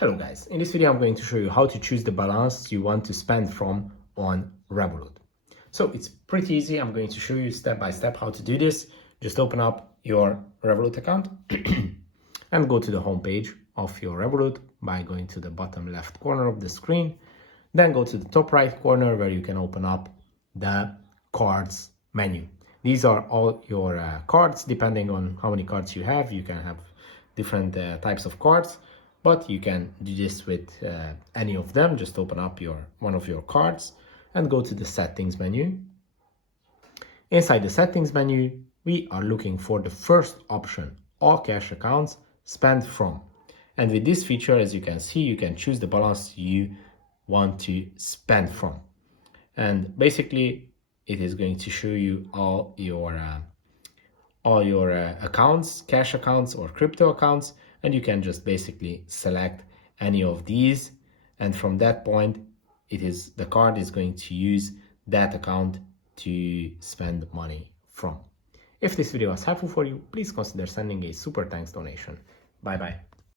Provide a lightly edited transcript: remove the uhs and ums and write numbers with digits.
Hello guys, in this video I'm going to show you how to choose the balance you want to spend from on Revolut. So it's pretty easy. I'm going to show you step by step how to do this. Just open up your Revolut account and go to the home page of your Revolut by going to the bottom left corner of the screen. Then go to the top right corner where you can open up the cards menu. These are all your cards. Depending on how many cards you have, you can have different types of cards. But you can do this with any of them. Just open up one of your cards and go to the settings menu. Inside the settings menu, we are looking for the first option, all cash accounts spend from. And with this feature, as you can see, you can choose the balance you want to spend from. And basically, it is going to show you all your accounts, cash accounts or crypto accounts, and you can just basically select any of these, and from that point the card is going to use that account to spend money from. If this video was helpful for you, please consider sending a super thanks donation. Bye bye.